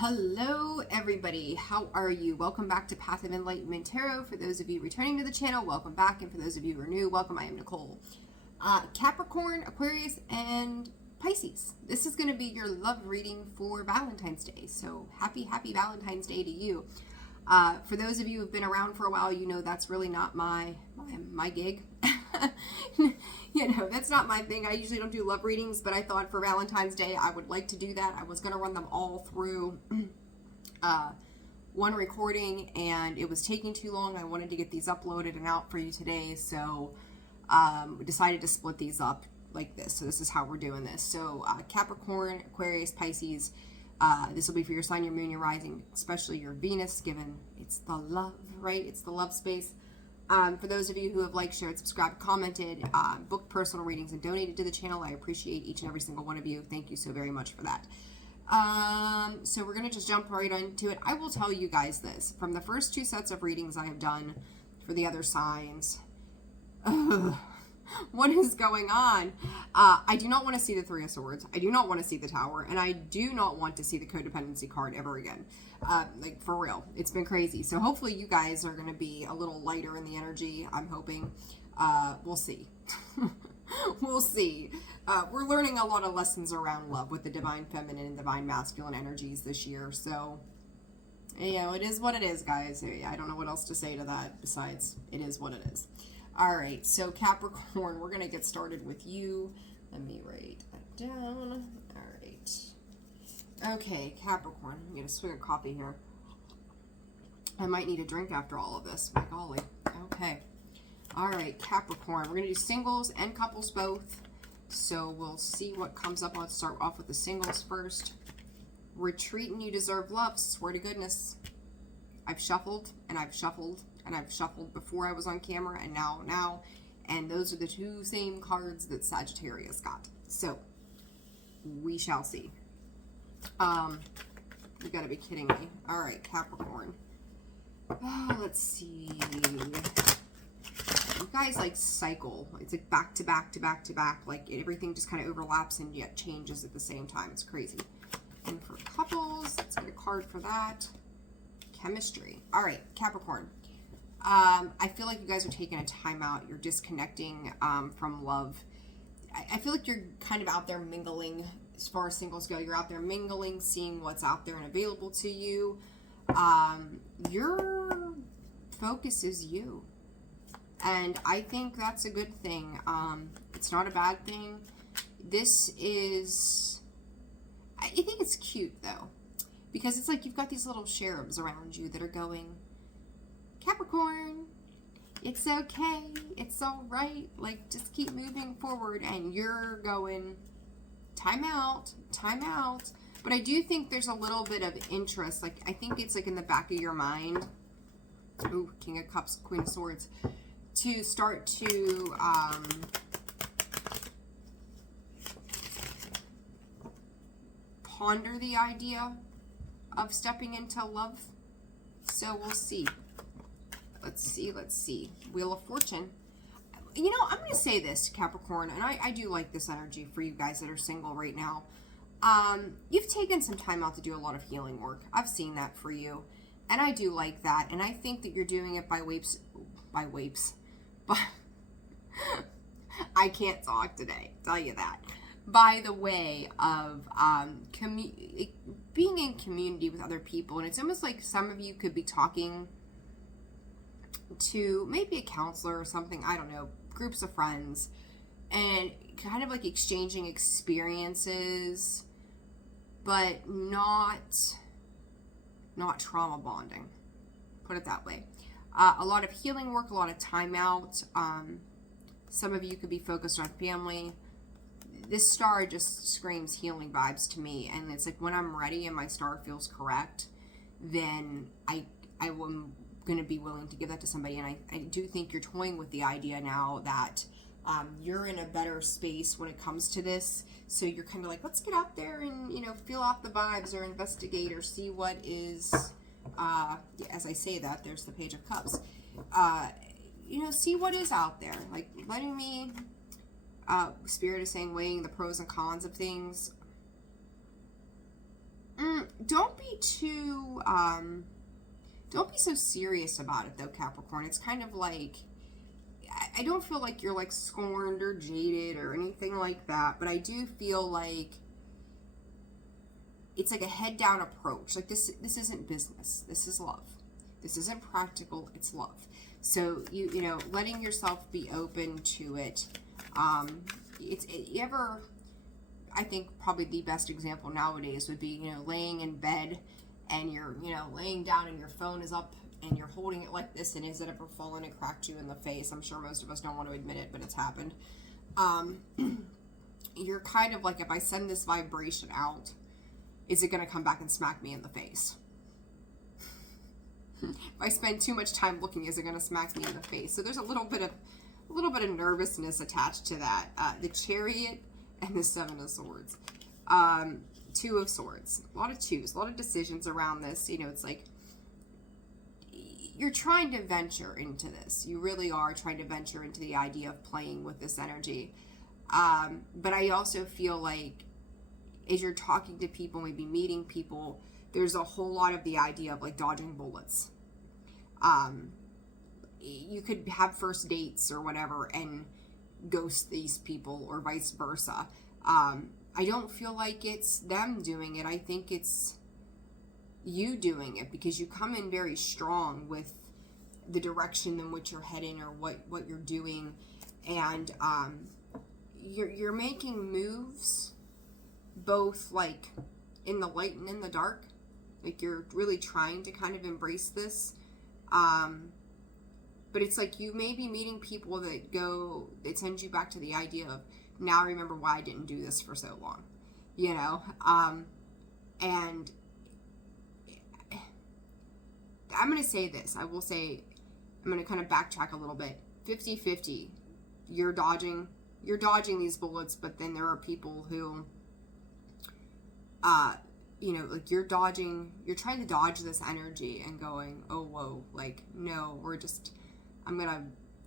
Hello everybody, how are you? Welcome back to Path of Enlightenment Tarot. For those of you returning to the channel, welcome back, and for those of you who are new, welcome. I am Nicole. Capricorn, Aquarius, and Pisces. This is going to be your love reading for Valentine's Day, so happy Valentine's Day to you. For those of you who have been around for a while, you know that's really not my gig. You know, that's not my thing. I usually don't do love readings, but I thought for Valentine's Day I would like to do that. I was going to run them all through one recording, and it was taking too long. I wanted to get these uploaded and out for you today, so we decided to split these up like this. So this is how we're doing this. So Capricorn, Aquarius, Pisces, this will be for your sun, your moon, your rising, especially your Venus, given it's the love, right? It's the love space. For those of you who have liked, shared, subscribed, commented, booked personal readings, and donated to the channel, I appreciate each and every single one of you. Thank you so very much for that. So we're going to just jump right into it. I will tell you guys this. From the first two sets of readings I have done for the other signs, what is going on? I do not want to see the Three of Swords. I do not want to see the Tower. And I do not want to see the codependency card ever again. Like, for real. It's been crazy. So hopefully you guys are going to be a little lighter in the energy. I'm hoping. We'll see. We'll see. We're learning a lot of lessons around love with the divine feminine and divine masculine energies this year. So, you know, it is what it is, guys. I don't know what else to say to that besides it is what it is. All right, so Capricorn, we're going to get started with you. Let me write that down. All right. Okay, Capricorn. I'm going to swig a coffee here. I might need a drink after all of this. My golly. Okay. All right, Capricorn. We're going to do singles and couples both. So we'll see what comes up. Let's start off with the singles first. Retreat and you deserve love. Swear to goodness. I've shuffled and I've shuffled. And I've shuffled before I was on camera and now. And those are the two same cards that Sagittarius got. So, we shall see. You gotta be kidding me. Alright, Capricorn. Let's see. You guys like cycle. It's like back to back to back to back. Like everything just kind of overlaps and yet changes at the same time. It's crazy. And for couples, let's get a card for that. Chemistry. Alright, Capricorn. I feel like you guys are taking a time out. You're disconnecting from love. I feel like you're kind of out there mingling as far as singles go. You're out there mingling, seeing what's out there and available to you. Your focus is you. And I think that's a good thing. It's not a bad thing. This is... I think it's cute, though. Because it's like you've got these little cherubs around you that are going... Capricorn, it's okay, it's all right, like, just keep moving forward, and you're going, time out, but I do think there's a little bit of interest, like, I think it's, like, in the back of your mind, ooh, King of Cups, Queen of Swords, to start to, ponder the idea of stepping into love, so we'll see. Let's see. Wheel of Fortune. You know, I'm going to say this, Capricorn, and I do like this energy for you guys that are single right now. You've taken some time out to do a lot of healing work. I've seen that for you, and I do like that, and I think that you're doing it by but I can't talk today, tell you that. By the way of being in community with other people, and it's almost like some of you could be talking to maybe a counselor or something, I don't know, groups of friends, and kind of like exchanging experiences, but not trauma bonding, put it that way. A lot of healing work, a lot of time out. Some of you could be focused on family. This star just screams healing vibes to me, and it's like when I'm ready and my star feels correct, then I will going to be willing to give that to somebody. And I do think you're toying with the idea now that you're in a better space when it comes to this, so you're kind of like, let's get out there and, you know, feel out the vibes or investigate or see what is as I say that, there's the Page of Cups, you know, see what is out there, like letting me Spirit is saying weighing the pros and cons of things. Don't be too, don't be so serious about it though, Capricorn. It's kind of like, I don't feel like you're like scorned or jaded or anything like that, but I do feel like it's like a head down approach. Like this isn't business. This is love. This isn't practical. It's love. So you know, letting yourself be open to it. I think probably the best example nowadays would be, you know, laying in bed and you're, you know, laying down and your phone is up and you're holding it like this, and has it ever fallen and cracked you in the face? I'm sure most of us don't want to admit it, but it's happened. You're kind of like, if I send this vibration out, is it going to come back and smack me in the face? If I spend too much time looking, is it going to smack me in the face? So there's a little bit of nervousness attached to that. The Chariot and the Seven of Swords. Two of Swords. A lot of twos. A lot of decisions around this. You know, it's like you're trying to venture into this. You really are trying to venture into the idea of playing with this energy. But I also feel like as you're talking to people, maybe meeting people, there's a whole lot of the idea of like dodging bullets. You could have first dates or whatever and ghost these people or vice versa. I don't feel like it's them doing it. I think it's you doing it, because you come in very strong with the direction in which you're heading or what you're doing, and you're making moves both like in the light and in the dark. Like you're really trying to kind of embrace this, but it's like you may be meeting people that send you back to the idea of, now I remember why I didn't do this for so long, you know. And I'm going to say this. I will say, I'm going to kind of backtrack a little bit. 50-50. You're dodging these bullets, but then there are people who, you know, like you're trying to dodge this energy and going, oh, whoa, like, no, I'm going to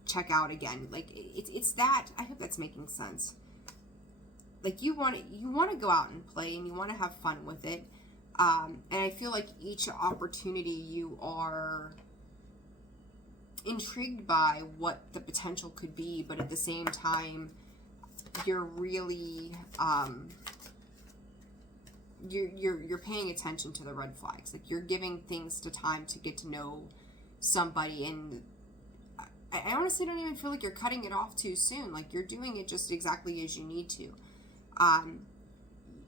check out again. Like, it's that, I hope that's making sense. Like, you want to go out and play and you want to have fun with it. And I feel like each opportunity you are intrigued by what the potential could be, but at the same time, you're really, you're paying attention to the red flags. Like, you're giving things to time to get to know somebody, and I honestly don't even feel like you're cutting it off too soon. Like, you're doing it just exactly as you need to.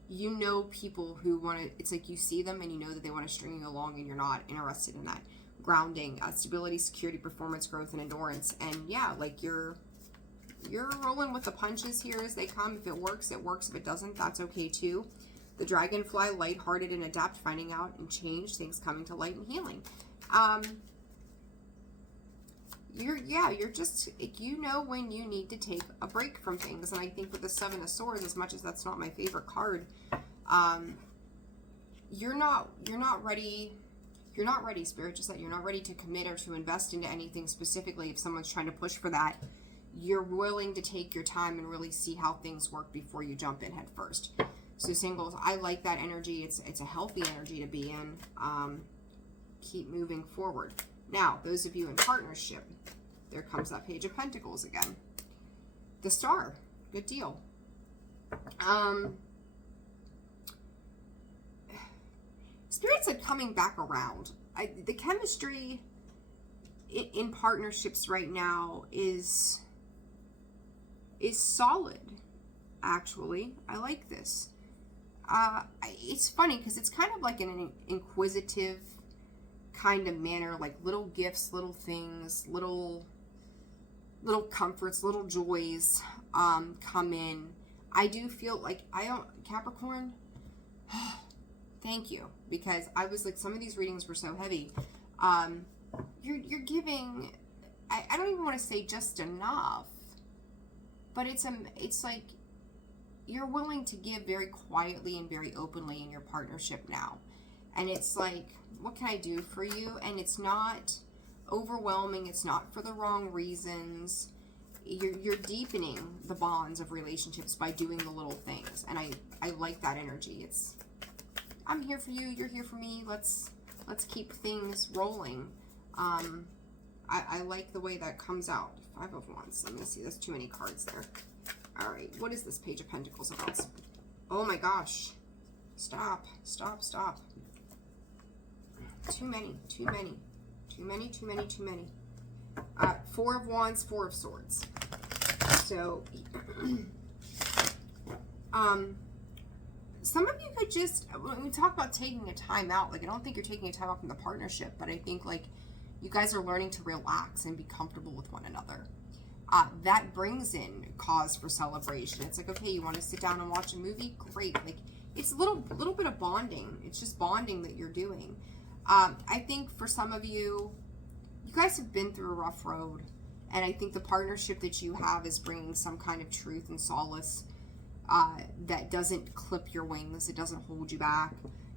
You know people who want to, it's like you see them and you know that they want to string you along and you're not interested in that. Grounding, stability, security, performance, growth, and endurance. And yeah, like you're rolling with the punches here as they come. If it works, it works. If it doesn't, that's okay too. The dragonfly, lighthearted and adapt, finding out and change, things coming to light and healing. You're just, you know when you need to take a break from things. And I think with the Seven of Swords, as much as that's not my favorite card, you're not ready. You're not ready, Spirit, just that you're not ready to commit or to invest into anything specifically. If someone's trying to push for that, you're willing to take your time and really see how things work before you jump in head first. So singles, I like that energy. It's a healthy energy to be in. Keep moving forward. Now, those of you in partnership, there comes that Page of Pentacles again. The Star, good deal. Spirit said coming back around. The chemistry in partnerships right now is solid, actually. I like this. It's funny because it's kind of like an inquisitive kind of manner, like little gifts, little things, little comforts, little joys come in. I do feel like Capricorn, thank you, because I was like, some of these readings were so heavy. You're giving, I don't even want to say just enough, but it's like you're willing to give very quietly and very openly in your partnership now. And it's like, what can I do for you? And it's not overwhelming. It's not for the wrong reasons. You're deepening the bonds of relationships by doing the little things. And I like that energy. I'm here for you. You're here for me. Let's keep things rolling. I like the way that comes out. Five of Wands. Let me see. There's too many cards there. All right. What is this Page of Pentacles about? Oh my gosh. Stop. Stop. Stop. Too many. Too many. Too many. Too many. Too many. Four of Wands. Four of Swords. So, some of you could just, when we talk about taking a time out, like, I don't think you're taking a time out from the partnership, but I think, like, you guys are learning to relax and be comfortable with one another. That brings in cause for celebration. It's like, okay, you want to sit down and watch a movie? Great. Like, it's a little bit of bonding. It's just bonding that you're doing. I think for some of you, you guys have been through a rough road. And I think the partnership that you have is bringing some kind of truth and solace that doesn't clip your wings. It doesn't hold you back.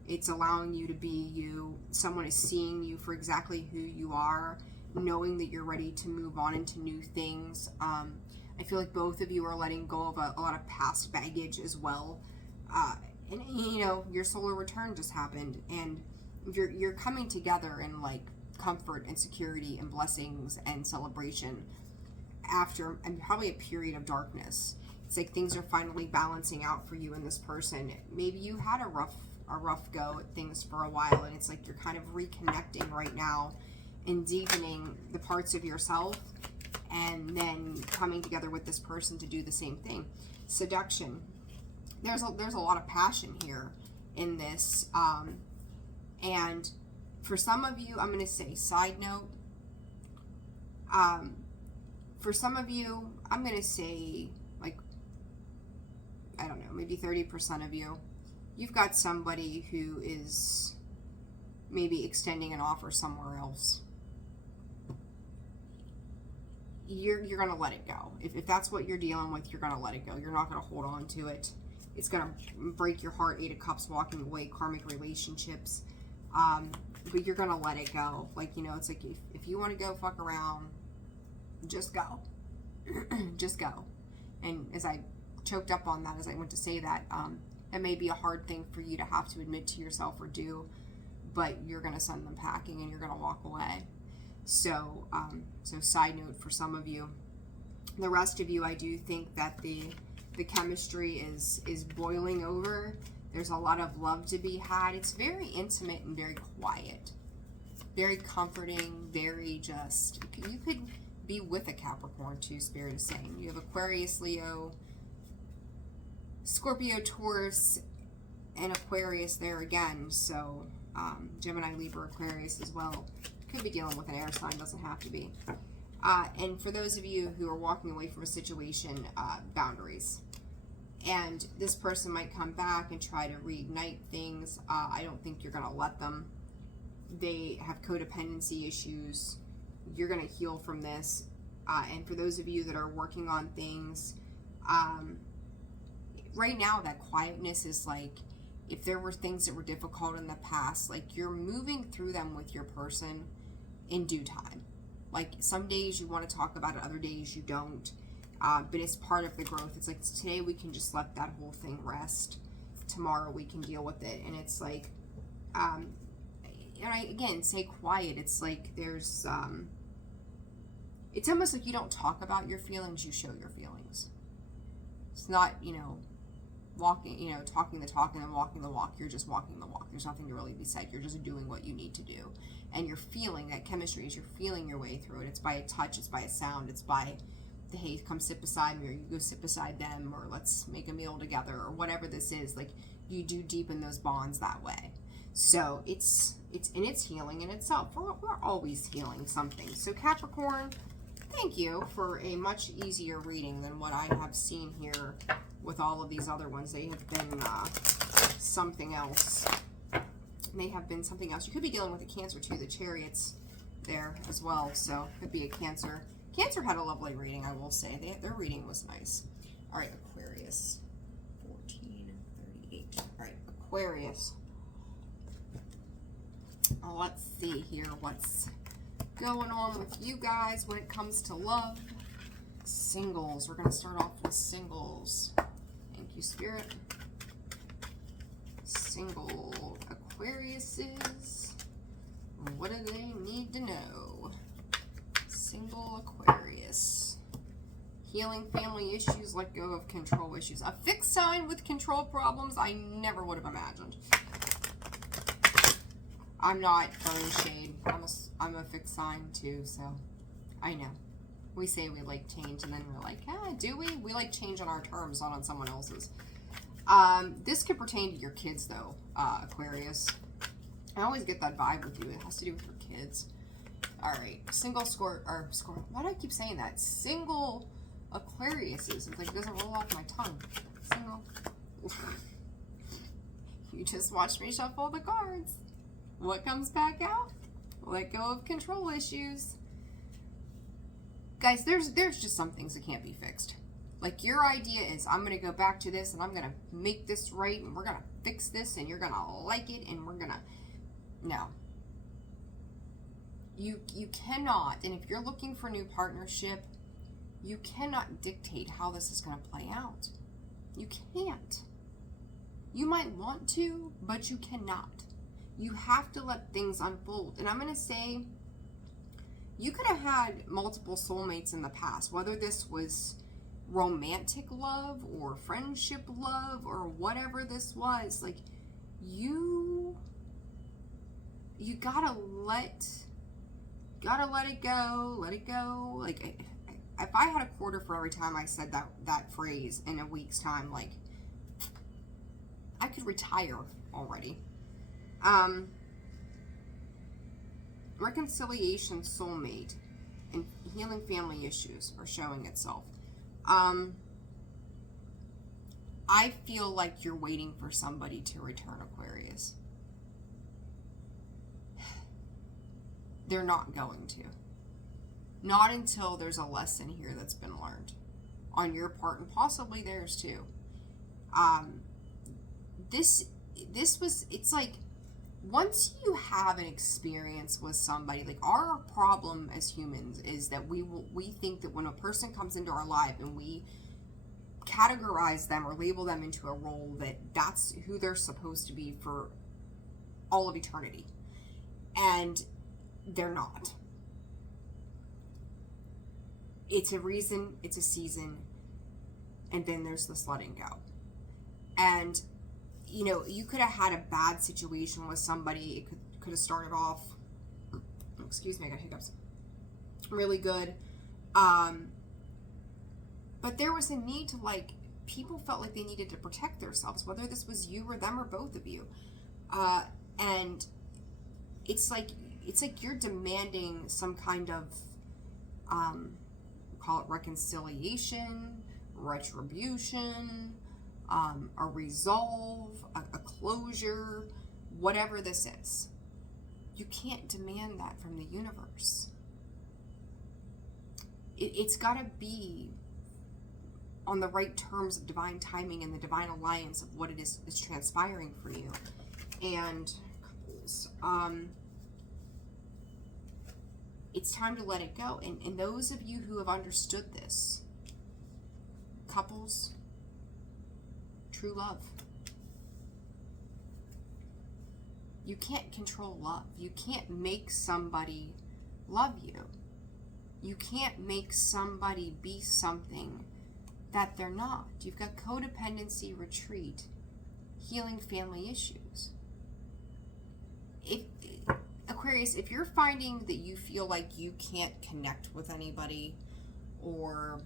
It's allowing you to be you. Someone is seeing you for exactly who you are, knowing that you're ready to move on into new things. I feel like both of you are letting go of a lot of past baggage as well. And, you know, your solar return just happened. And you're coming together in, like, comfort and security and blessings and celebration after and probably a period of darkness. It's like things are finally balancing out for you and this person. Maybe you had a rough go at things for a while, and it's like you're kind of reconnecting right now and deepening the parts of yourself, and then coming together with this person to do the same thing. Seduction. There's a lot of passion here in this, and for some of you, I'm going to say, side note, for some of you, I'm going to say, like, I don't know, maybe 30% of you, you've got somebody who is maybe extending an offer somewhere else. You're going to let it go. If that's what you're dealing with, you're going to let it go. You're not going to hold on to it. It's going to break your heart. 8 of Cups, walking away, karmic relationships. But you're going to let it go. Like, you know, it's like if you want to go fuck around, just go. Just go. And as I choked up on that, as I went to say that, it may be a hard thing for you to have to admit to yourself or do, but you're going to send them packing and you're going to walk away. So, so side note for some of you. The rest of you, I do think that the chemistry is boiling over. There's a lot of love to be had. It's very intimate and very quiet. Very comforting, very just... You could be with a Capricorn too, Spirit is saying. You have Aquarius, Leo, Scorpio, Taurus, and Aquarius there again. So, Gemini, Libra, Aquarius as well. Could be dealing with an air sign, doesn't have to be. And for those of you who are walking away from a situation, boundaries. And this person might come back and try to reignite things. I don't think you're going to let them. They have codependency issues. You're going to heal from this. And for those of you that are working on things, right now that quietness is like, if there were things that were difficult in the past, like you're moving through them with your person in due time. Like some days you want to talk about it, other days you don't. But it's part of the growth. It's like today we can just let that whole thing rest. Tomorrow we can deal with it. And it's like, and I again say quiet. It's like there's, it's almost like you don't talk about your feelings, you show your feelings. It's not, you know, walking, you know, talking the talk and then walking the walk. You're just walking the walk. There's nothing to really be said. You're just doing what you need to do. And you're feeling that chemistry, is you're feeling your way through it. It's by a touch, it's by a sound, it's by the, hey, come sit beside me, or you go sit beside them, or let's make a meal together, or whatever this is. Like, you do deepen those bonds that way. So it's healing in itself. We're always healing something. So Capricorn, thank you for a much easier reading than what I have seen here with all of these other ones. They have been something else. They have been something else. You could be dealing with a Cancer too. The Chariot's there as well, so could be a Cancer. Cancer had a lovely reading, I will say. Their reading was nice. All right, Aquarius. 1438. All right, Aquarius. Let's see here what's going on with you guys when it comes to love. Singles. We're going to start off with singles. Thank you, Spirit. Singles. Aquariuses. What do they need to know? Single Aquarius. Healing family issues, let go of control issues. A fixed sign with control problems, I never would have imagined. I'm not throwing shade. I'm a fixed sign too, so I know. We say we like change, and then we're like, ah, do we? We like change on our terms, not on someone else's. This could pertain to your kids, though, Aquarius. I always get that vibe with you. It has to do with your kids. All right, single score. Why do I keep saying that? Single Aquariuses. It's like it doesn't roll off my tongue. Single. You just watched me shuffle the cards. What comes back out? Let go of control issues. Guys, there's just some things that can't be fixed. Like, your idea is, I'm going to go back to this, and I'm going to make this right, and we're going to fix this, and you're going to like it, and we're going to... No. You cannot, and if you're looking for a new partnership, you cannot dictate how this is going to play out. You can't. You might want to, but you cannot. You have to let things unfold. And I'm going to say, you could have had multiple soulmates in the past, whether this was romantic love or friendship love or whatever this was. Like, you gotta let it go, let it go. Like, if I had a quarter for every time I said that phrase in a week's time, like, I could retire already. Reconciliation, soulmate, and healing family issues are showing itself. I feel like you're waiting for somebody to return, Aquarius. They're not going to. Not until there's a lesson here that's been learned on your part, and possibly theirs too. It's like, once you have an experience with somebody, like, our problem as humans is that we think that when a person comes into our life and we categorize them or label them into a role, that's who they're supposed to be for all of eternity. And they're not. It's a reason, it's a season, and then there's this letting go. And you know, you could have had a bad situation with somebody. It could have started off, excuse me, I got hiccups, really good. But there was a need to, like, people felt like they needed to protect themselves, whether this was you or them or both of you. And it's like you're demanding some kind of, call it reconciliation, retribution, a resolve, a closure, whatever this is. You can't demand that from the universe. It's got to be on the right terms of divine timing and the divine alliance of what it is that's transpiring for you. And couples, it's time to let it go. And those of you who have understood this, couples, true love. You can't control love. You can't make somebody love you. You can't make somebody be something that they're not. You've got codependency, retreat, healing family issues. Aquarius, if you're finding that you feel like you can't connect with anybody, or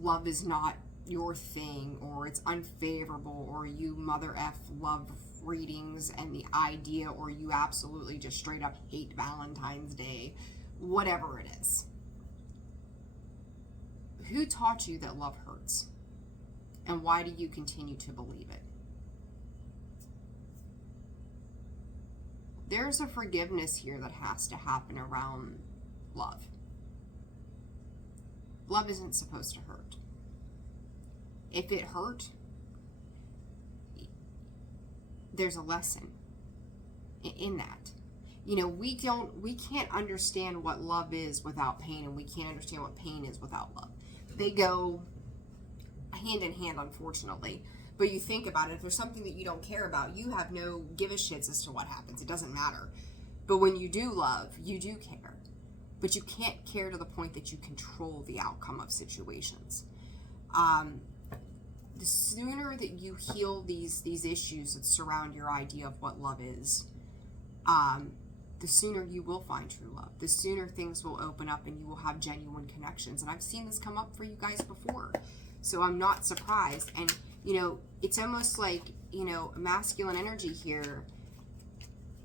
love is not your thing, or it's unfavorable, or you mother F love readings and the idea, or you absolutely just straight up hate Valentine's Day, whatever it is. Who taught you that love hurts? And why do you continue to believe it? There's a forgiveness here that has to happen around love. Love isn't supposed to hurt. If it hurt, there's a lesson in that. You know, we can't understand what love is without pain, and we can't understand what pain is without love. They go hand in hand, unfortunately. But you think about it, if there's something that you don't care about, you have no give a shits as to what happens. It doesn't matter. But when you do love, you do care. But you can't care to the point that you control the outcome of situations. The sooner that you heal these issues that surround your idea of what love is, the sooner you will find true love. The sooner things will open up and you will have genuine connections. And I've seen this come up for you guys before. So I'm not surprised. And, you know, it's almost like, you know, masculine energy here,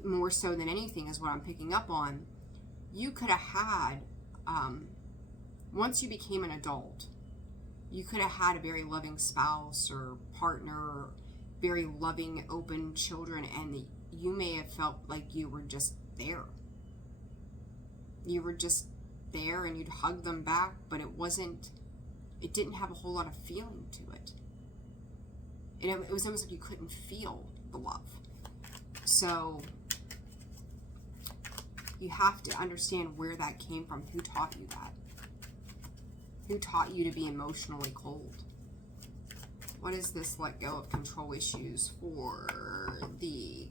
more so than anything is what I'm picking up on. You could have had, once you became an adult, you could have had a very loving spouse or partner, very loving, open children, and you may have felt like you were just there. You were just there and you'd hug them back, but it didn't have a whole lot of feeling to it. It was almost like you couldn't feel the love. So you have to understand where that came from. Who taught you that? Who taught you to be emotionally cold? What is this let go of control issues for the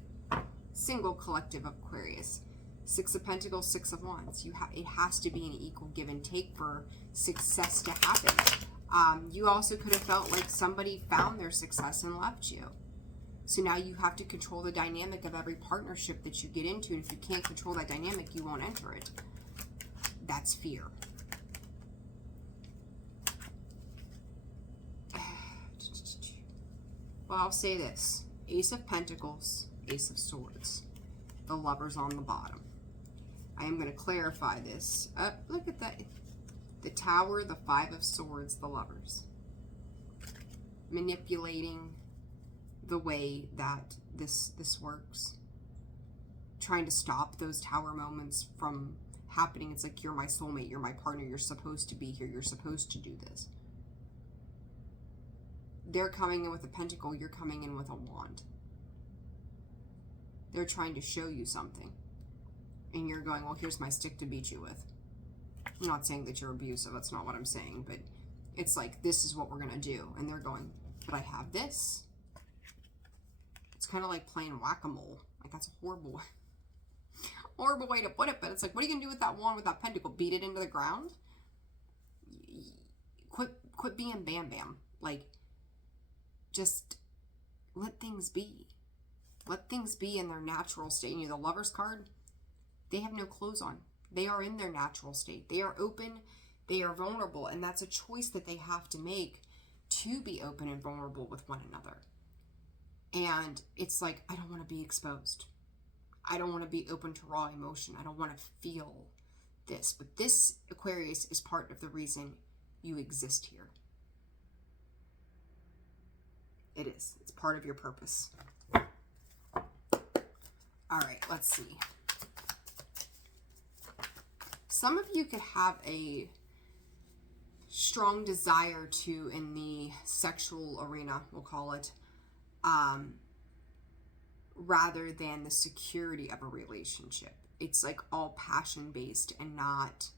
single collective of Aquarius? Six of Pentacles, Six of Wands. It has to be an equal give and take for success to happen. You also could have felt like somebody found their success and left you. So now you have to control the dynamic of every partnership that you get into. And if you can't control that dynamic, you won't enter it. That's fear. Well, I'll say this. Ace of Pentacles, Ace of Swords. The Lover's on the bottom. I am going to clarify this. Look at that. The Tower, the Five of Swords, the Lovers. Manipulating the way that this works. Trying to stop those Tower moments from happening. It's like, you're my soulmate, you're my partner, you're supposed to be here, you're supposed to do this. They're coming in with a pentacle, you're coming in with a wand. They're trying to show you something. And you're going, well, here's my stick to beat you with. I'm not saying that you're abusive, that's not what I'm saying, but it's like, this is what we're going to do. And they're going, but I have this. It's kind of like playing whack-a-mole. Like, that's a horrible way to put it, but it's like, what are you going to do with that wand, with that pentacle? Beat it into the ground? Quit being Bam Bam. Like, just let things be. Let things be in their natural state. You know, the Lover's card, they have no clothes on. They are in their natural state. They are open. They are vulnerable. And that's a choice that they have to make, to be open and vulnerable with one another. And it's like, I don't want to be exposed. I don't want to be open to raw emotion. I don't want to feel this. But this, Aquarius, is part of the reason you exist here. It is. It's part of your purpose. All right, let's see. Some of you could have a strong desire to, in the sexual arena, we'll call it, rather than the security of a relationship. It's like all passion-based and not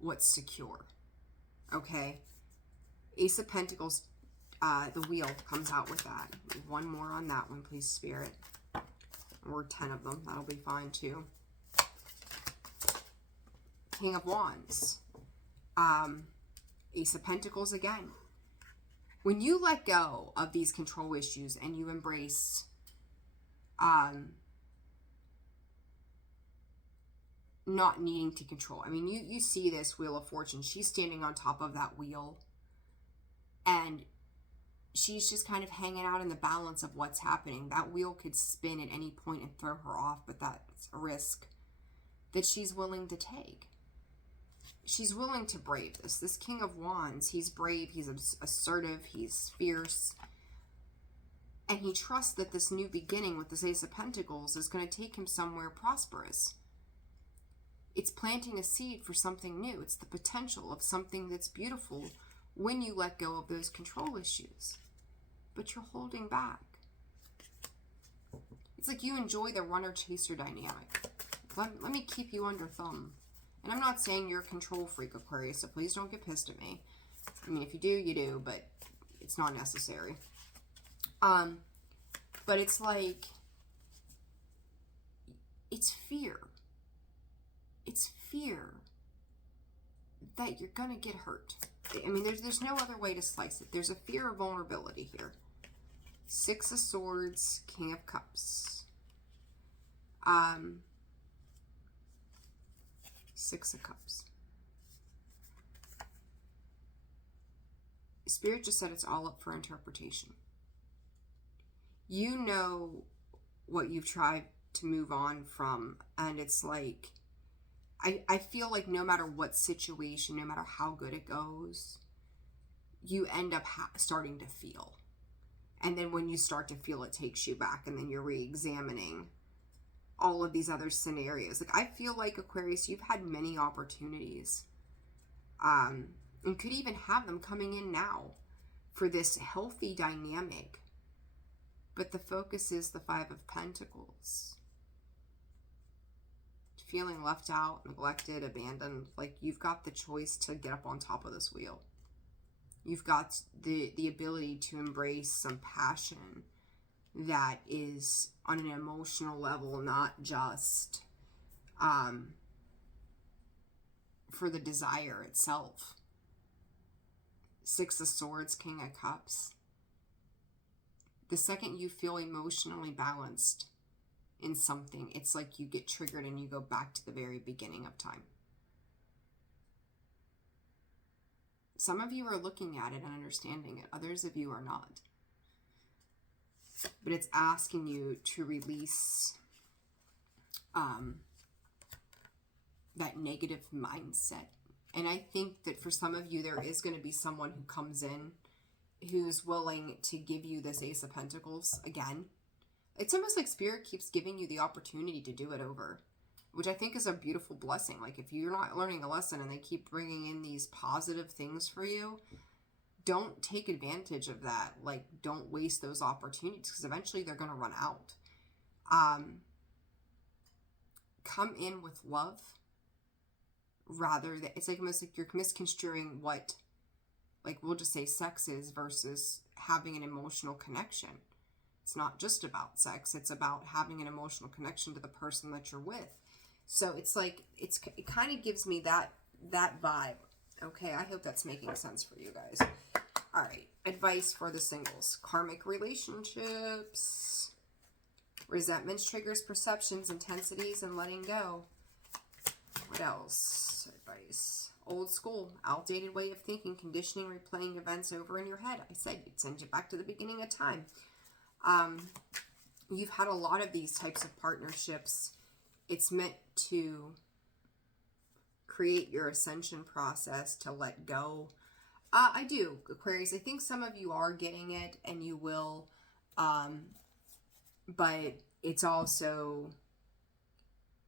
what's secure. Okay? Ace of Pentacles, the wheel comes out with that. One more on that one, please, Spirit. Or 10 of them. That'll be fine, too. King of Wands. Ace of Pentacles again. When you let go of these control issues and you embrace not needing to control. I mean, you see this Wheel of Fortune. She's standing on top of that wheel. And she's just kind of hanging out in the balance of what's happening. That wheel could spin at any point and throw her off, but that's a risk that she's willing to take. She's willing to brave this. This King of Wands, he's brave, he's assertive, he's fierce. And he trusts that this new beginning with this Ace of Pentacles is going to take him somewhere prosperous. It's planting a seed for something new. It's the potential of something that's beautiful when you let go of those control issues. But you're holding back. It's like you enjoy the runner-chaser dynamic. Let me keep you under thumb. And I'm not saying you're a control freak, Aquarius, so please don't get pissed at me. I mean, if you do, you do, but it's not necessary. But it's like, it's fear. It's fear that you're gonna get hurt. I mean, there's no other way to slice it. There's a fear of vulnerability here. Six of Swords, King of Cups. Six of Cups. Spirit just said it's all up for interpretation. You know what you've tried to move on from, and it's like, I feel like no matter what situation, no matter how good it goes, you end up starting to feel. And then when you start to feel, it takes you back, and then you're re-examining all of these other scenarios. Like, I feel like, Aquarius, you've had many opportunities, and could even have them coming in now for this healthy dynamic. But the focus is the Five of Pentacles. Feeling left out, neglected, abandoned. Like, you've got the choice to get up on top of this wheel. You've got the ability to embrace some passion that is on an emotional level, not just for the desire itself. Six of Swords, King of Cups. The second you feel emotionally balanced in something, it's like you get triggered and you go back to the very beginning of time. Some of you are looking at it and understanding it. Others of you are not. But it's asking you to release that negative mindset. And I think that for some of you, there is going to be someone who comes in who's willing to give you this Ace of Pentacles again. It's almost like Spirit keeps giving you the opportunity to do it over, which I think is a beautiful blessing. Like, if you're not learning a lesson and they keep bringing in these positive things for you, don't take advantage of that. Like, don't waste those opportunities, because eventually they're going to run out. Come in with love, rather than, it's like almost like you're misconstruing what, like, we'll just say sex is versus having an emotional connection. It's not just about sex. It's about having an emotional connection to the person that you're with. So it's like, it kind of gives me that vibe. Okay, I hope that's making sense for you guys. All right, advice for the singles. Karmic relationships. Resentments, triggers, perceptions, intensities, and letting go. What else? Advice. Old school, outdated way of thinking, conditioning, replaying events over in your head. I said it sends you back to the beginning of time. You've had a lot of these types of partnerships. It's meant to create your ascension process, to let go. I do, Aquarius. I think some of you are getting it, and you will. But it's also,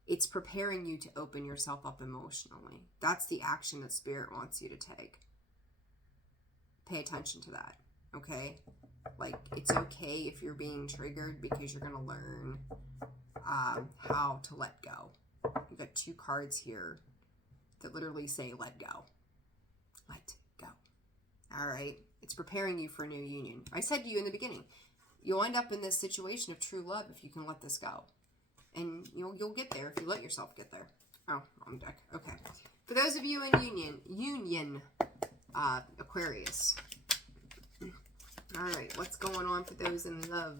it's preparing you to open yourself up emotionally. That's the action that Spirit wants you to take. Pay attention to that, okay? Like, it's okay if you're being triggered, because you're going to learn how to let go. You've got two cards here that literally say, let go. Let go. All right? It's preparing you for a new union. I said to you in the beginning, you'll end up in this situation of true love if you can let this go. And you'll get there if you let yourself get there. Oh, wrong deck. Okay. For those of you in union, Aquarius. All right, what's going on for those in love?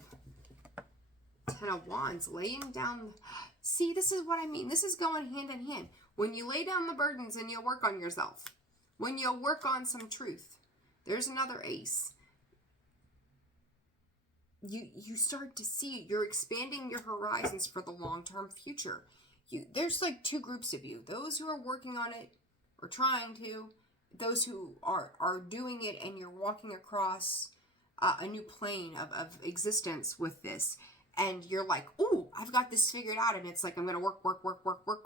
Ten of Wands, laying down. See, this is what I mean. This is going hand in hand. When you lay down the burdens and you work on yourself, when you work on some truth, there's another ace. You start to see, you're expanding your horizons for the long-term future. There's like two groups of you. Those who are working on it or trying to, those who are doing it, and you're walking across a new plane of existence with this. And you're like, oh, I've got this figured out. And it's like, I'm going to work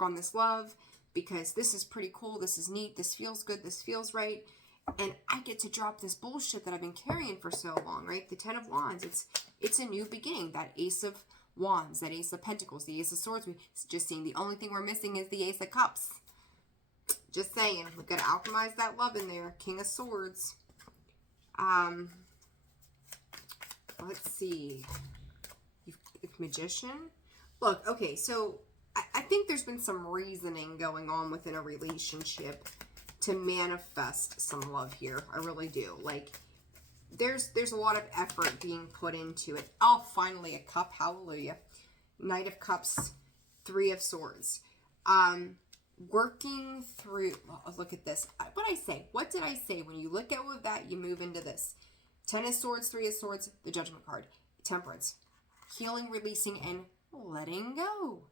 on this love, because this is pretty cool. This is neat. This feels good. This feels right. And I get to drop this bullshit that I've been carrying for so long, right? The Ten of Wands, it's a new beginning. That Ace of Wands, that Ace of Pentacles, the Ace of Swords. We're just seeing the only thing we're missing is the Ace of Cups. Just saying. We've got to alchemize that love in there. King of Swords. Let's see. Magician. Look, okay, so I think there's been some reasoning going on within a relationship to manifest some love here. I really do. Like, there's a lot of effort being put into it. Oh, finally a cup. Hallelujah. Knight of Cups, Three of Swords. Working through, oh, look at this. What did I say? When you let go of that, you move into this. Ten of Swords, Three of Swords, the Judgment card. Temperance. Healing, releasing, and letting go.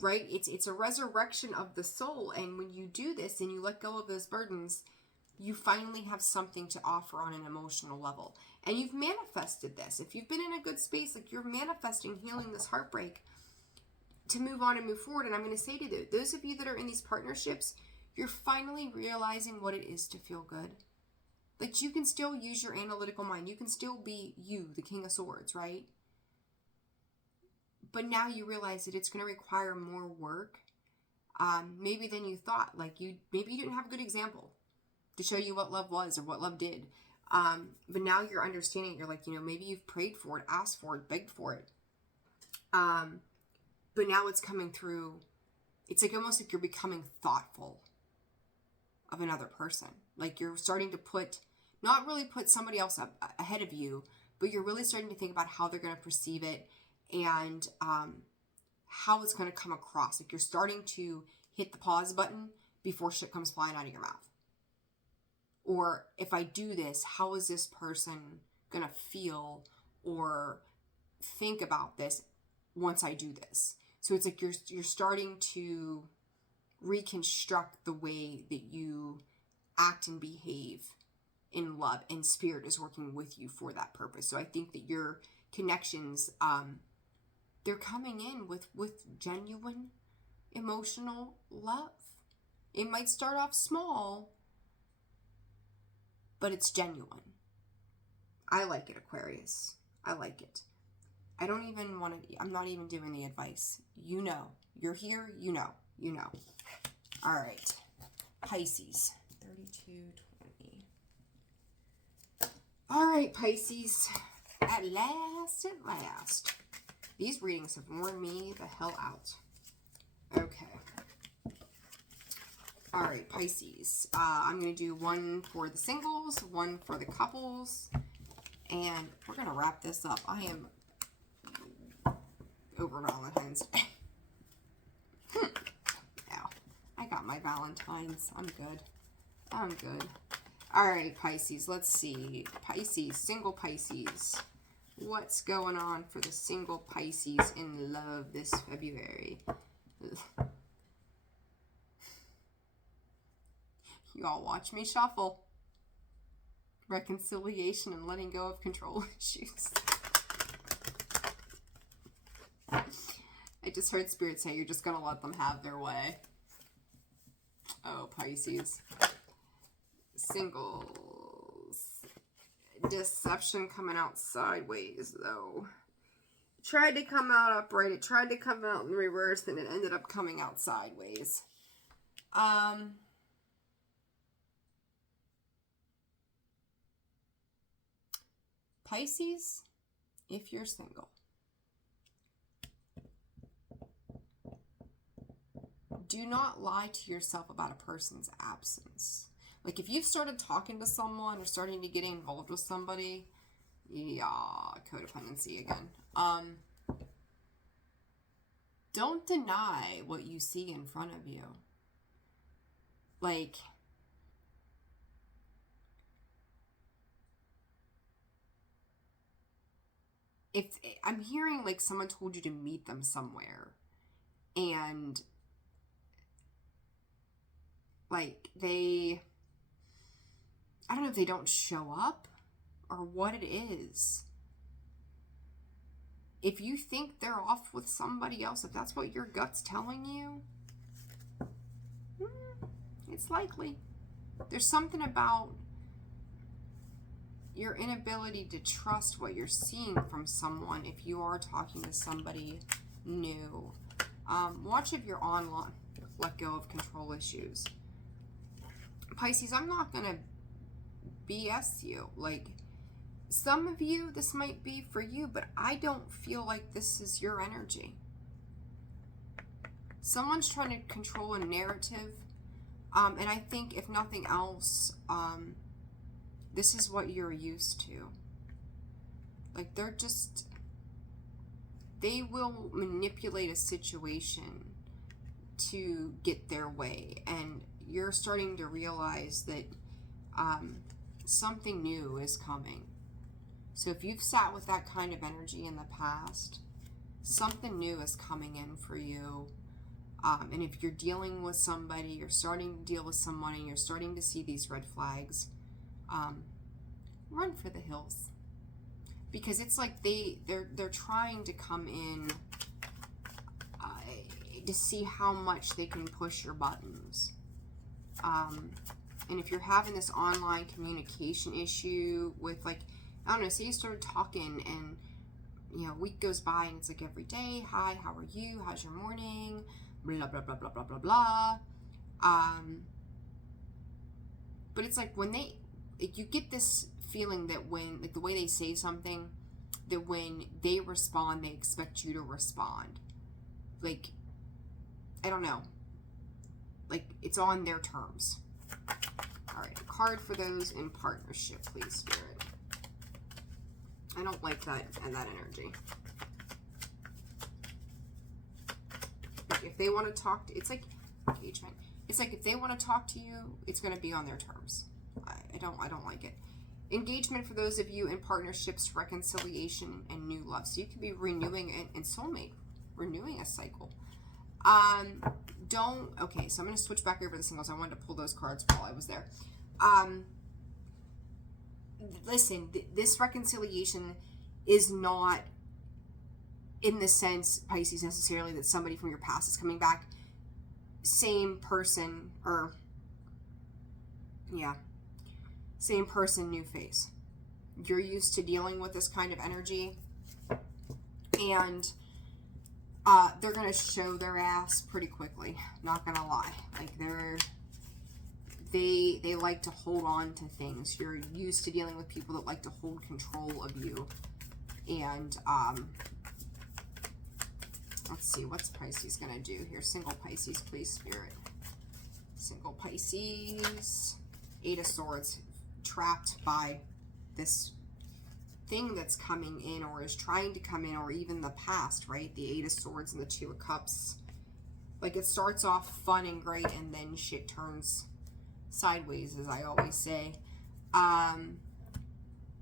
Right? It's a resurrection of the soul. And when you do this and you let go of those burdens, you finally have something to offer on an emotional level. And you've manifested this. If you've been in a good space, like you're manifesting healing this heartbreak to move on and move forward. And I'm going to say to those of you that are in these partnerships, you're finally realizing what it is to feel good. Like, you can still use your analytical mind. You can still be you, the King of Swords, right? But now you realize that it's going to require more work, maybe than you thought. Like, maybe you didn't have a good example to show you what love was or what love did. But now you're understanding it. You're like, maybe you've prayed for it, asked for it, begged for it. But now it's coming through. It's like almost like you're becoming thoughtful of another person. Like, you're starting to not really put somebody else up ahead of you, but you're really starting to think about how they're going to perceive it and how it's going to come across. Like, you're starting to hit the pause button before shit comes flying out of your mouth. Or, if I do this, how is this person going to feel or think about this once I do this? So it's like you're starting to reconstruct the way that you act and behave in love, and spirit is working with you for that purpose. So I think that your connections, they're coming in with genuine emotional love. It might start off small, but it's genuine. I like it, Aquarius. I like it. I don't even want to, I'm not even doing the advice. You're here, you know. All right. Pisces. 3220. All right, Pisces. At last. These readings have worn me the hell out. Okay. All right, Pisces. I'm going to do one for the singles, one for the couples, and we're going to wrap this up. I am over Valentine's Day. Ow. I got my Valentine's. I'm good. All right, Pisces. Let's see. Pisces, single Pisces. What's going on for the single Pisces in love this February? Ugh. You all watch me shuffle. Reconciliation and letting go of control issues. I just heard Spirit say you're just going to let them have their way. Oh, Pisces. Singles. Deception coming out sideways, though. It tried to come out upright. It tried to come out in reverse, and it ended up coming out sideways. Pisces, if you're single, do not lie to yourself about a person's absence. Like, if you've started talking to someone or starting to get involved with somebody, yeah, codependency again. Don't deny what you see in front of you. Like, if I'm hearing like someone told you to meet them somewhere, and like I don't know if they don't show up or what it is. If you think they're off with somebody else, if that's what your gut's telling you, it's likely. There's something about your inability to trust what you're seeing from someone if you are talking to somebody new. Watch if you're online. Let go of control issues. Pisces, I'm not going to BS you. Like, some of you, this might be for you, but I don't feel like this is your energy. Someone's trying to control a narrative. And I think if nothing else, this is what you're used to. Like they will manipulate a situation to get their way. And you're starting to realize that something new is coming. So if you've sat with that kind of energy in the past, something new is coming in for you. And if you're dealing with somebody, you're starting to deal with someone, and you're starting to see these red flags, run for the hills. Because it's like they're trying to come in to see how much they can push your buttons. And if you're having this online communication issue with, like, I don't know, say you started talking and, you know, a week goes by and it's like every day, hi, how are you? How's your morning? Blah, blah, blah, blah, blah, blah, blah. But it's like when you get this feeling that when, like, the way they say something, that when they respond, they expect you to respond. Like, I don't know. Like, it's on their terms. All right, a card for those in partnership, please, Spirit. I don't like that and that energy. If they want to talk to, it's like engagement. It's like if they want to talk to you, it's going to be on their terms. I don't like it. Engagement for those of you in partnerships, reconciliation, and new love. So you could be renewing and soulmate, renewing a cycle. Okay, so I'm going to switch back over to the singles. I wanted to pull those cards while I was there. Listen, this reconciliation is not in the sense, Pisces, necessarily that somebody from your past is coming back. Same person, or yeah, same person, new face. You're used to dealing with this kind of energy, and they're gonna show their ass pretty quickly. Not gonna lie, like they like to hold on to things. You're used to dealing with people that like to hold control of you, and let's see, what's Pisces going to do here? Single Pisces, please, Spirit. Single Pisces. 8 of Swords. Trapped by this thing that's coming in, or is trying to come in, or even the past, right? The 8 of Swords and the 2 of Cups. Like, it starts off fun and great, and then shit turns sideways, as I always say.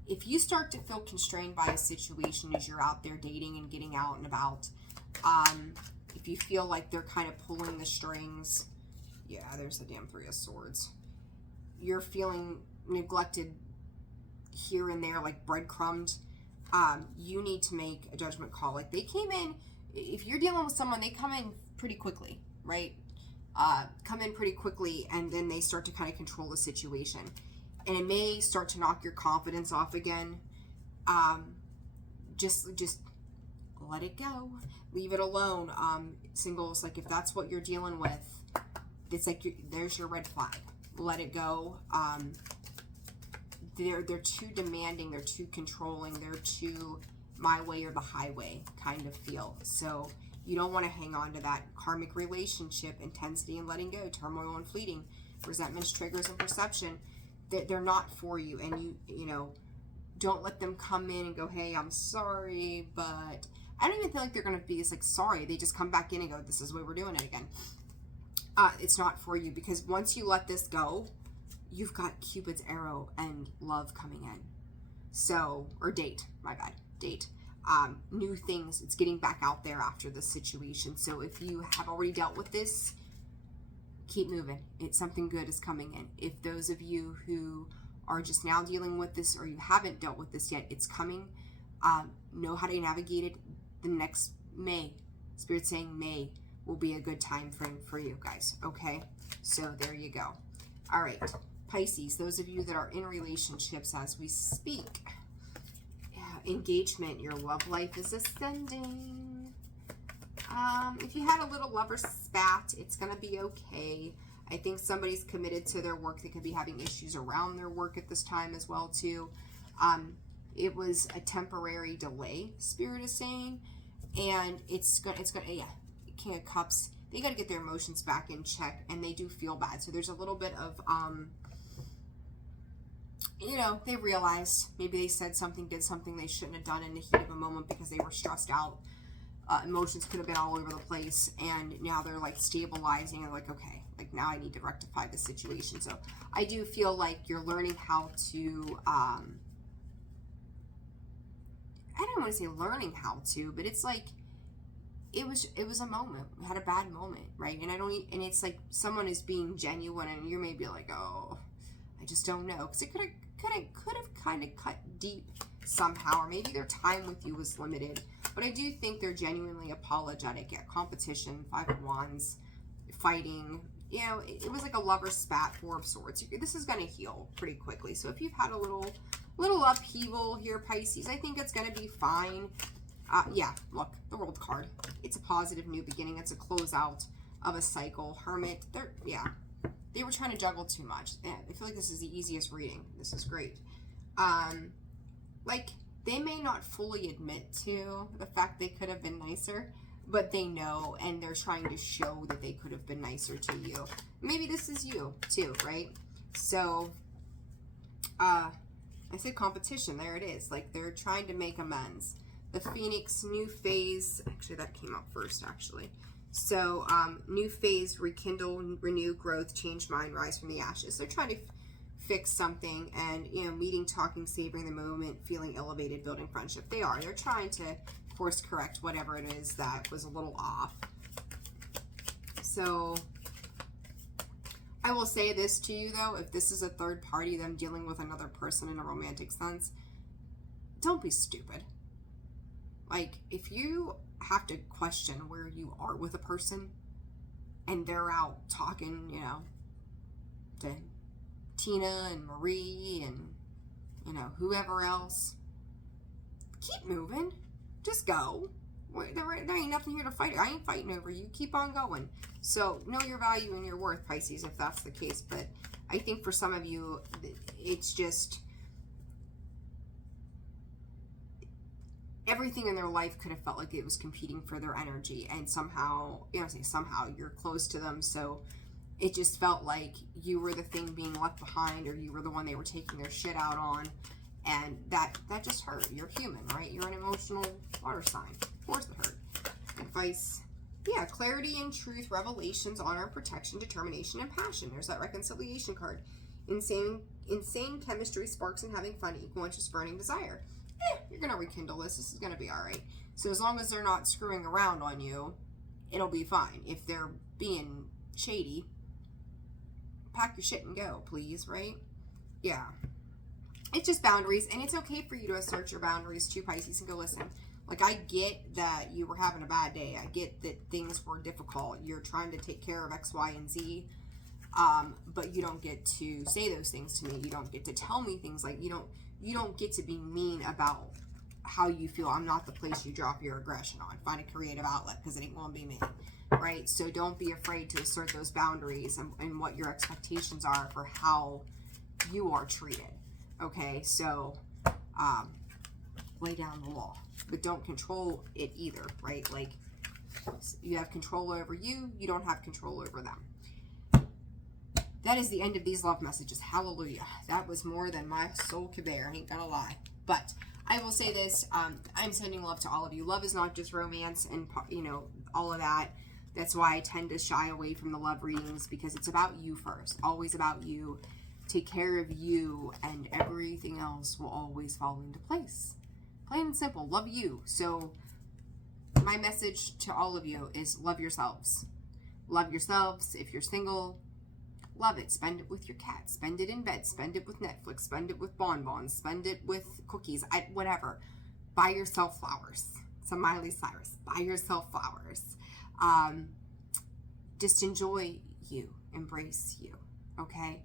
If you start to feel constrained by a situation as you're out there dating and getting out and about, if you feel like they're kind of pulling the strings, yeah, there's the damn 3 of Swords. You're feeling neglected here and there, like breadcrumbed. You need to make a judgment call. Like, they came in, if you're dealing with someone, they come in pretty quickly, right? Come in pretty quickly, and then they start to kind of control the situation. And it may start to knock your confidence off again. Just let it go. Leave it alone. Singles, like, if that's what you're dealing with, it's like there's your red flag. Let it go. They're too demanding. They're too controlling. They're too my way or the highway kind of feel. So you don't want to hang on to that. Karmic relationship, intensity and letting go, turmoil and fleeting, resentments, triggers, and perception. They're not for you. And you know, don't let them come in and go, hey, I'm sorry, but I don't even feel like they're going to be like sorry. They just come back in and go, this is the way we're doing it again. It's not for you, because once you let this go, you've got Cupid's arrow and love coming in. So, or date, my bad, date. New things, it's getting back out there after this situation. So if you have already dealt with this, keep moving. It's something good is coming in. If those of you who are just now dealing with this, or you haven't dealt with this yet, it's coming. Know how to navigate it. The next May, Spirit's saying May will be a good time frame for you guys. Okay, so there you go. All right, Pisces, those of you that are in relationships as we speak, engagement, your love life is ascending. If you had a little lover spat, it's gonna be okay. I think somebody's committed to their work. They could be having issues around their work at this time as well too. It was a temporary delay, Spirit is saying, and it's gonna, yeah, King of Cups, they got to get their emotions back in check, and they do feel bad. So there's a little bit of, you know, they realized maybe they said something, did something they shouldn't have done in the heat of a moment because they were stressed out. Emotions could have been all over the place, and now they're like stabilizing and like, okay, like now I need to rectify the situation. So I do feel like you're learning how to, I don't want to say learning how to, but it's like, it was a moment. We had a bad moment, right? And and it's like someone is being genuine, and you may be like, oh, I just don't know, because it could have kind of cut deep somehow, or maybe their time with you was limited. But I do think they're genuinely apologetic at competition, 5 of Wands, fighting. You know, it was like a lover's spat, 4 of Swords. This is going to heal pretty quickly. So if you've had a little upheaval here, Pisces, I think it's going to be fine. Yeah, look, the World card. It's a positive new beginning. It's a closeout of a cycle. Hermit, they were trying to juggle too much. I feel like this is the easiest reading. This is great. Like, they may not fully admit to the fact they could have been nicer, but they know, and they're trying to show that they could have been nicer to you. Maybe this is you too, right? So, I said competition. There it is. Like, they're trying to make amends. The Phoenix, new phase. Actually, that came up first, actually. So, new phase, rekindle, renew, growth, change mind, rise from the ashes. They're trying to fix something, and, you know, meeting, talking, savoring the moment, feeling elevated, building friendship. They're trying to course correct whatever it is that was a little off. So, I will say this to you, though. If this is a third party, them dealing with another person in a romantic sense, don't be stupid. Like, if you have to question where you are with a person, and they're out talking, you know, to Tina and Marie and, you know, whoever else, keep moving. Just go. There ain't nothing here to fight. I ain't fighting over you. Keep on going. So know your value and your worth, Pisces, if that's the case. But I think for some of you, it's just everything in their life could have felt like it was competing for their energy, and somehow, you know, somehow you're close to them, so it just felt like you were the thing being left behind, or you were the one they were taking their shit out on, and that just hurt. You're human, right? You're an emotional water sign. Of course it hurt. Advice. Yeah, clarity and truth, revelations, honor, protection, determination, and passion. There's that reconciliation card. Insane chemistry, sparks, and having fun, equal interest, burning desire. You're going to rekindle this. This is going to be all right. So as long as they're not screwing around on you, it'll be fine. If they're being shady, pack your shit and go, please, right? Yeah. It's just boundaries, and it's okay for you to assert your boundaries too, Pisces, and go, listen, like, I get that you were having a bad day. I get that things were difficult. You're trying to take care of X, Y, and Z, but you don't get to say those things to me. You don't get to tell me things like, you don't get to be mean about how you feel. I'm not the place you drop your aggression on. Find a creative outlet, because it ain't gonna be me, right? So don't be afraid to assert those boundaries and what your expectations are for how you are treated. Okay, so lay down the law, but don't control it either, right? Like, you have control over you, you don't have control over them. That is the end of these love messages. Hallelujah. That was more than my soul could bear, ain't gonna lie. But I will say this, I'm sending love to all of you. Love is not just romance and, you know, all of that. That's why I tend to shy away from the love readings, because it's about you first, always about you. Take care of you, and everything else will always fall into place. Plain and simple. Love you. So my message to all of you is love yourselves. Love yourselves. If you're single, love it. Spend it with your cat. Spend it in bed. Spend it with Netflix. Spend it with bonbons. Spend it with cookies. Whatever. Buy yourself flowers. Some Miley Cyrus. Buy yourself flowers. Just enjoy you. Embrace you. Okay?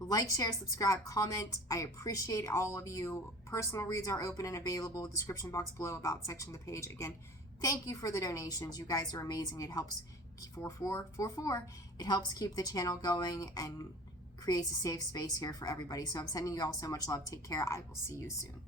Like, share, subscribe, comment. I appreciate all of you. Personal reads are open and available. Description box below, about section of the page. Again, thank you for the donations. You guys are amazing. It helps 4444. It helps keep the channel going and creates a safe space here for everybody. So I'm sending you all so much love. Take care. I will see you soon.